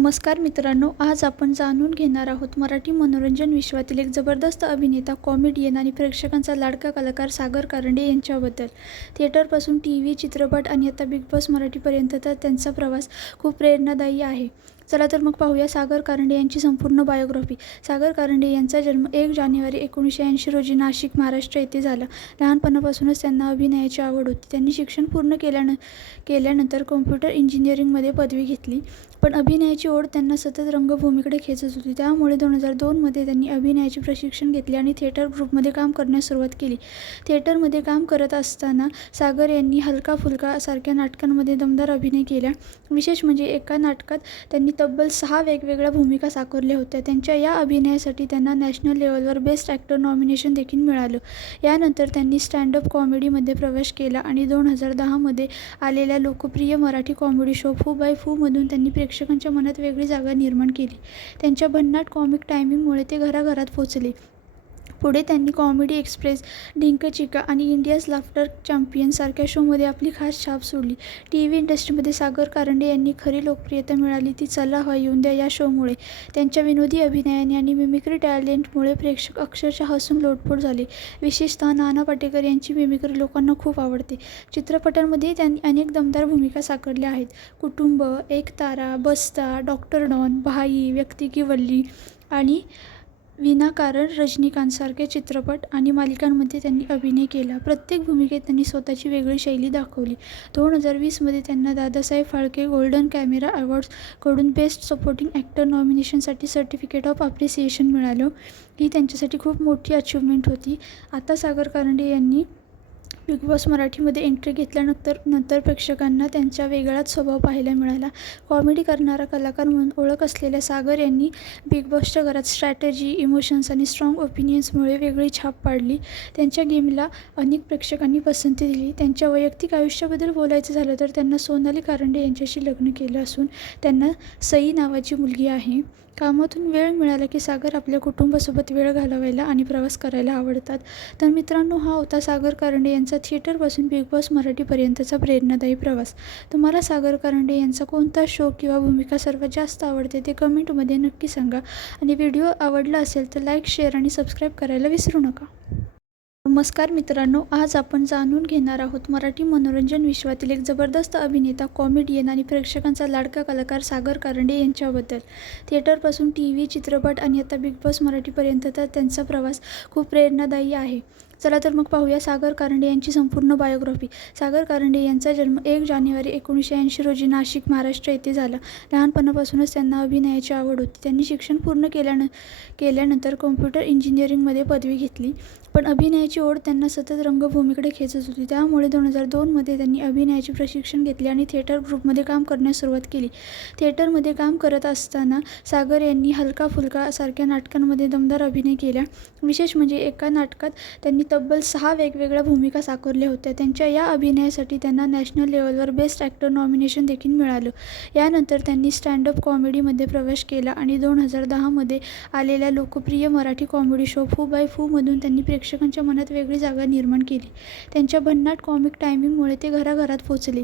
नमस्कार मित्रांनो, आज आपण जाणून घेणार आहोत मराठी मनोरंजन विश्वातील एक जबरदस्त अभिनेता, कॉमेडियन आणि प्रेक्षकांचा लाडका कलाकार सागर कारंडे यांच्याबद्दल. थिएटरपासून टीव्ही, चित्रपट आणि आता बिग बॉस मराठीपर्यंतचा त्यांचा प्रवास खूप प्रेरणादायी आहे. चला तर मग पाहूया सागर कारंडे यांची संपूर्ण बायोग्राफी. सागर कारंडे यांचा जन्म 1 जानेवारी 1980 रोजी नाशिक, महाराष्ट्र येथे झाला. लहानपणापासूनच त्यांना अभिनयाची आवड होती. त्यांनी शिक्षण पूर्ण केल्यानंतर कॉम्प्युटर इंजिनिअरिंगमध्ये पदवी घेतली. पण अभिनयाची ओढ त्यांना सतत रंगभूमीकडे खेचत होती. त्यामुळे 2002 मध्ये त्यांनी अभिनयाचे प्रशिक्षण घेतले आणि थिएटर ग्रुपमध्ये काम करण्यास सुरुवात केली. थिएटरमध्ये काम करत असताना सागर यांनी हलका फुलका सारख्या नाटकांमध्ये दमदार अभिनय केला. विशेष म्हणजे एका नाटकात त्यांनी तब्बल 6 वेगवेगळ्या भूमिका साकारल्या होत्या. त्यांच्या या अभिनयासाठी त्यांना नॅशनल लेव्हलवर बेस्ट ॲक्टर नॉमिनेशन देखील मिळालं. यानंतर त्यांनी स्टँडअप कॉमेडीमध्ये प्रवेश केला आणि 2010 मध्ये आलेल्या लोकप्रिय मराठी कॉमेडी शो फू बाय फूमधून त्यांनी प्रेक्षकांच्या मनात वेगळी जागा निर्माण केली. त्यांच्या भन्नाट कॉमिक टायमिंगमुळे ते घराघरात पोचले. पुढे त्यांनी कॉमेडी एक्सप्रेस, ढिंक चिका आणि इंडियाज लाफ्टर चॅम्पियन सारख्या शोमध्ये आपली खास छाप सोडली. टीव्ही इंडस्ट्रीमध्ये सागर कारंडे यांनी खरी लोकप्रियता मिळाली ती चला हवा येऊन द्या या शोमुळे. त्यांच्या विनोदी अभिनयाने आणि मिमिक्री टॅलेंटमुळे प्रेक्षक अक्षरशः हसून लोटपोट झाले. विशेषतः नाना पाटेकर यांची मिमिक्री लोकांना खूप आवडते. चित्रपटांमध्ये त्यांनी अनेक दमदार भूमिका साकारल्या आहेत. कुटुंब, एक तारा, बस्ता, डॉक्टर डॉन, भाई, व्यक्ती की वल्ली आणि विनाकारण रजनीकांतसारखे चित्रपट आणि मालिकांमध्ये त्यांनी अभिनय केला. प्रत्येक भूमिकेत त्यांनी स्वतःची वेगळी शैली दाखवली. 2020 मध्ये त्यांना दादासाहेब फाळके गोल्डन कॅमेरा अवॉर्ड्सकडून बेस्ट सपोर्टिंग ॲक्टर नॉमिनेशनसाठी सर्टिफिकेट ऑफ अप्रिसिएशन मिळालं. ही त्यांच्यासाठी खूप मोठी अचिव्हमेंट होती. आता सागर कारंडे यांनी बिग बॉस मराठीमध्ये एंट्री घेतल्यानंतर प्रेक्षकांना त्यांचा वेगळाच स्वभाव पाहायला मिळाला. कॉमेडी करणारा कलाकार म्हणून ओळख असलेल्या सागर यांनी बिग बॉसच्या घरात स्ट्रॅटेजी, इमोशन्स आणि स्ट्रॉंग ओपिनियन्समुळे वेगळी छाप पाडली. त्यांच्या गेमला अनेक प्रेक्षकांनी पसंती दिली. त्यांच्या वैयक्तिक आयुष्याबद्दल बोलायचं झालं तर त्यांना सोनाली कारंडे यांच्याशी लग्न केलं असून त्यांना सई नावाची मुलगी आहे. कामातून वेळ मिळाला की सागर आपल्या कुटुंबासोबत वेळ घालवायला आणि प्रवास करायला आवडतात. तर मित्रांनो, हा होता सागर कारंडे यांचा थिएटरपासून बिग बॉस मराठीपर्यंतचा प्रेरणादायी प्रवास. तुम्हाला सागर कारंडे यांचा कोणता शो किंवा भूमिका सर्वात जास्त आवडते ते कमेंटमध्ये नक्की सांगा. आणि व्हिडिओ आवडला असेल तर लाईक, शेअर आणि सबस्क्राईब करायला विसरू नका. नमस्कार मित्रांनो, आज आपण जाणून घेणार आहोत मराठी मनोरंजन विश्वातील एक जबरदस्त अभिनेता, कॉमेडियन आणि प्रेक्षकांचा लाडका कलाकार सागर कारंडे यांच्याबद्दल. थिएटरपासून टीव्ही, चित्रपट आणि आता बिग बॉस मराठीपर्यंतचा त्यांचा प्रवास खूप प्रेरणादायी आहे. चला तर मग पाहूया सागर कारंडे यांची संपूर्ण बायोग्राफी. सागर कारंडे यांचा जन्म 1 जानेवारी 1980 रोजी नाशिक, महाराष्ट्र येथे झाला. लहानपणापासूनच त्यांना अभिनयाची आवड होती. त्यांनी शिक्षण पूर्ण केल्यानंतर कॉम्प्युटर इंजिनिअरिंगमध्ये पदवी घेतली. पण अभिनयाची ओढ त्यांना सतत रंगभूमीकडे खेचत होती. त्यामुळे 2002 मध्ये त्यांनी अभिनयाचे प्रशिक्षण घेतले आणि थिएटर ग्रुपमध्ये काम करण्यास सुरुवात केली. थिएटरमध्ये काम करत असताना सागर यांनी हलका फुलका सारख्या नाटकांमध्ये दमदार अभिनय केला. विशेष म्हणजे एका नाटकात त्यांनी तब्बल 6 वेगवेगळ्या भूमिका साकारल्या होत्या. त्यांच्या या अभिनयासाठी त्यांना नॅशनल लेव्हलवर बेस्ट ॲक्टर नॉमिनेशन देखील मिळालं. यानंतर त्यांनी स्टँडअप कॉमेडीमध्ये प्रवेश केला आणि 2010 मध्ये आलेल्या लोकप्रिय मराठी कॉमेडी शो फू बाय फूमधून त्यांनी प्रेक्षकांच्या मनात वेगळी जागा निर्माण केली. त्यांच्या भन्नाट कॉमिक टायमिंगमुळे ते घराघरात पोचले.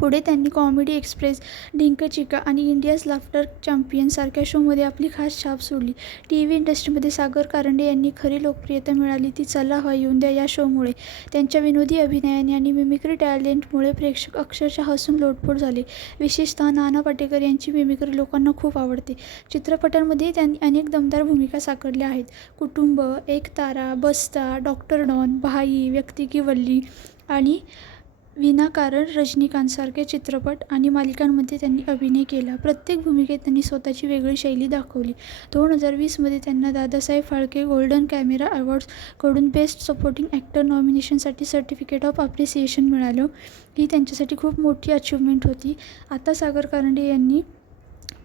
पुढे त्यांनी कॉमेडी एक्सप्रेस, ढिंक चिका आणि इंडियाज लाफ्टर चॅम्पियन सारख्या शोमध्ये आपली खास छाप सोडली. टीव्ही इंडस्ट्रीमध्ये सागर कारंडे यांनी खरी लोकप्रियता मिळाली ती चला हवा येऊन द्या या शोमुळे. त्यांच्या विनोदी अभिनयाने आणि मिमिक्री टॅलेंटमुळे प्रेक्षक अक्षरशः हसून लोटपोट झाले. विशेषतः नाना पाटेकर यांची मिमिक्री लोकांना खूप आवडते. चित्रपटांमध्ये त्यांनी अनेक दमदार भूमिका साकारल्या आहेत. कुटुंब, एक तारा, बस्ता, डॉक्टर डॉन, भाई, व्यक्ती की वल्ली आणि विनाकारण रजनीकांतसारखे चित्रपट आणि मालिकांमध्ये त्यांनी अभिनय केला. प्रत्येक भूमिकेत त्यांनी स्वतःची वेगळी शैली दाखवली. 2020 मध्ये त्यांना दादासाहेब फाळके गोल्डन कॅमेरा अवॉर्ड्सकडून बेस्ट सपोर्टिंग ॲक्टर नॉमिनेशनसाठी सर्टिफिकेट ऑफ अप्रिसिएशन मिळालं. ही त्यांच्यासाठी खूप मोठी अचिव्हमेंट होती. आता सागर कारंडे यांनी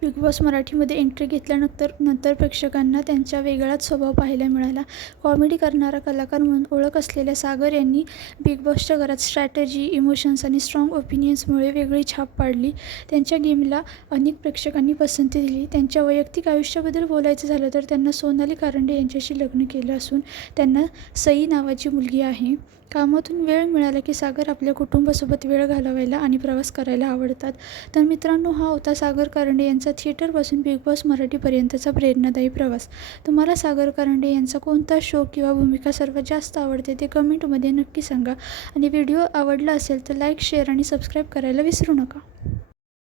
बिग बॉस मराठीमध्ये एंट्री घेतल्यानंतर प्रेक्षकांना त्यांचा वेगळाच स्वभाव पाहायला मिळाला. कॉमेडी करणारा कलाकार म्हणून ओळख असलेल्या सागर यांनी बिग बॉसच्या घरात स्ट्रॅटेजी, इमोशन्स आणि स्ट्रॉंग ओपिनियन्समुळे वेगळी छाप पाडली. त्यांच्या गेमला अनेक प्रेक्षकांनी पसंती दिली. त्यांच्या वैयक्तिक आयुष्याबद्दल बोलायचं झालं तर त्यांना सोनाली कारंडे यांच्याशी लग्न केलं असून त्यांना सई नावाची मुलगी आहे. कामातून वेळ मिळाला की सागर आपल्या कुटुंबासोबत वेळ घालवायला आणि प्रवास करायला आवडतात. तर मित्रांनो, हा होता सागर कारंडे यांचा थिएटरपासून बिग बॉस मराठीपर्यंतचा प्रेरणादायी प्रवास. तुम्हाला सागर कारंडे यांचा कोणता शो किंवा भूमिका सर्वात जास्त आवडते ते कमेंटमध्ये नक्की सांगा. आणि व्हिडिओ आवडला असेल तर लाईक, शेअर आणि सबस्क्राईब करायला विसरू नका.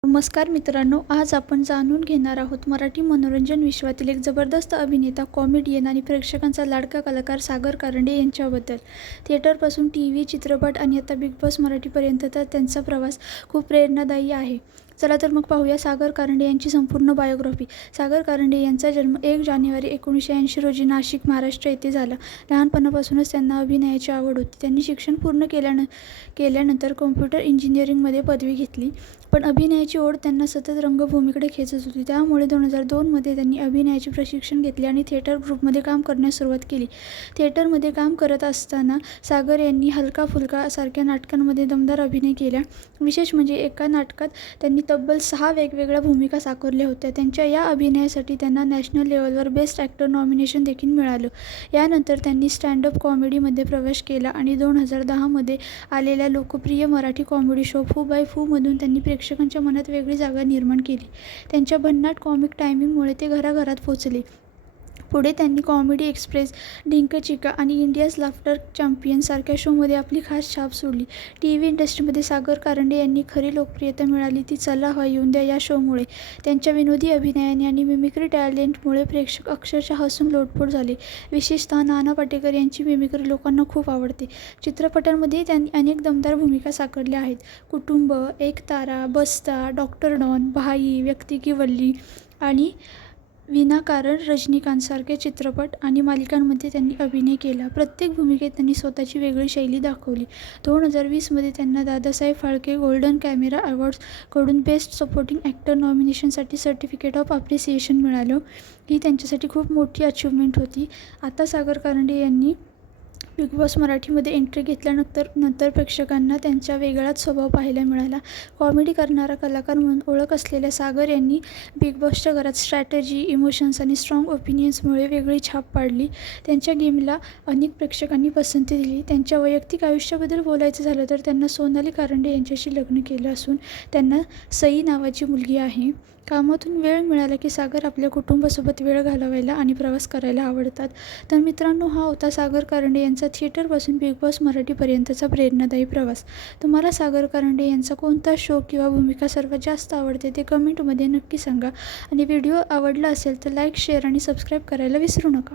नमस्कार मित्रांनो, आज आपण जाणून घेणार आहोत मराठी मनोरंजन विश्वातील एक जबरदस्त अभिनेता, कॉमेडियन आणि प्रेक्षकांचा लाडका कलाकार सागर कारंडे यांच्याबद्दल. थिएटरपासून TV, चित्रपट आणि आता बिग बॉस मराठीपर्यंतचा त्यांचा प्रवास खूप प्रेरणादायी आहे. चला तर मग पाहूया सागर कारंडे यांची संपूर्ण बायोग्राफी. सागर कारंडे यांचा जन्म 1 जानेवारी 1980 रोजी नाशिक, महाराष्ट्र येथे झाला. लहानपणापासूनच त्यांना अभिनयाची आवड होती. त्यांनी शिक्षण पूर्ण केल्यानंतर कॉम्प्युटर इंजिनिअरिंगमध्ये पदवी घेतली. पण अभिनयाची ओढ त्यांना सतत रंगभूमीकडे खेचत होती. त्यामुळे 2002 मध्ये त्यांनी अभिनयाचे प्रशिक्षण घेतले आणि थिएटर ग्रुपमध्ये काम करण्यास सुरुवात केली. थिएटरमध्ये काम करत असताना सागर यांनी हलका फुलका सारख्या नाटकांमध्ये दमदार अभिनय केला. विशेष म्हणजे एका नाटकात त्यांनी तब्बल 6 वेगवेगळ्या भूमिका साकारल्या होत्या. त्यांच्या या अभिनयासाठी त्यांना नॅशनल लेवलवर बेस्ट ॲक्टर नॉमिनेशन देखील मिळालं. यानंतर त्यांनी स्टँडअप कॉमेडीमध्ये प्रवेश केला आणि 2010 मध्ये आलेल्या लोकप्रिय मराठी कॉमेडी शो फू बाय फूमधून त्यांनी प्रेक्षकांच्या मनात वेगळी जागा निर्माण केली. त्यांच्या भन्नाट कॉमिक टायमिंगमुळे ते घराघरात पोचले. पुढे त्यांनी कॉमेडी एक्सप्रेस, डिंक चिका आणि इंडियाज लाफ्टर चॅम्पियन सारख्या शोमध्ये आपली खास छाप सोडली. TV इंडस्ट्रीमध्ये सागर कारंडे यांनी खरी लोकप्रियता मिळाली ती चला हवा येऊन द्या या शोमुळे. त्यांच्या विनोदी अभिनयाने आणि मिमिक्री टॅलेंटमुळे प्रेक्षक अक्षरशः हसून लोटपोट झाले. विशेषतः नाना पाटेकर यांची मिमिक्री लोकांना खूप आवडते. चित्रपटांमध्ये त्यांनी अनेक दमदार भूमिका साकारल्या आहेत. कुटुंब, एक तारा, बस्ता, डॉक्टर डॉन, भाई, व्यक्ती की वल्ली आणि विनाकारण रजनीकांतसारखे चित्रपट आणि मालिकांमध्ये त्यांनी अभिनय केला. प्रत्येक भूमिकेत त्यांनी स्वतःची वेगळी शैली दाखवली. 2020 मध्ये त्यांना दादासाहेब फाळके गोल्डन कॅमेरा अवॉर्ड्सकडून बेस्ट सपोर्टिंग ॲक्टर नॉमिनेशनसाठी सर्टिफिकेट ऑफ अप्रिसिएशन मिळालं. ही त्यांच्यासाठी खूप मोठी अचिव्हमेंट होती. आता सागर कारंडे यांनी बिग बॉस मराठीमध्ये एंट्री घेतल्यानंतर प्रेक्षकांना त्यांचा वेगळाच स्वभाव पाहायला मिळाला. कॉमेडी करणारा कलाकार म्हणून ओळख असलेल्या सागर यांनी बिग बॉसच्या घरात स्ट्रॅटेजी, इमोशन्स आणि स्ट्रॉंग ओपिनियन्समुळे वेगळी छाप पाडली. त्यांच्या गेमला अनेक प्रेक्षकांनी पसंती दिली. त्यांच्या वैयक्तिक आयुष्याबद्दल बोलायचं झालं तर त्यांना सोनाली कारंडे यांच्याशी लग्न केलं असून त्यांना सई नावाची मुलगी आहे. कामातून वेळ मिळाला की सागर आपल्या कुटुंबासोबत वेळ घालवायला आणि प्रवास करायला आवडतात. तर मित्रांनो, हा होता सागर कारंडे यांचा थिएटरपासून बिग बॉस मराठीपर्यंतचा प्रेरणादायी प्रवास. तुम्हाला सागर कारंडे यांचा कोणता शो किंवा भूमिका सर्वात जास्त आवडते ते कमेंटमध्ये नक्की सांगा. आणि व्हिडिओ आवडला असेल तर लाईक, शेअर आणि सबस्क्राईब करायला विसरू नका.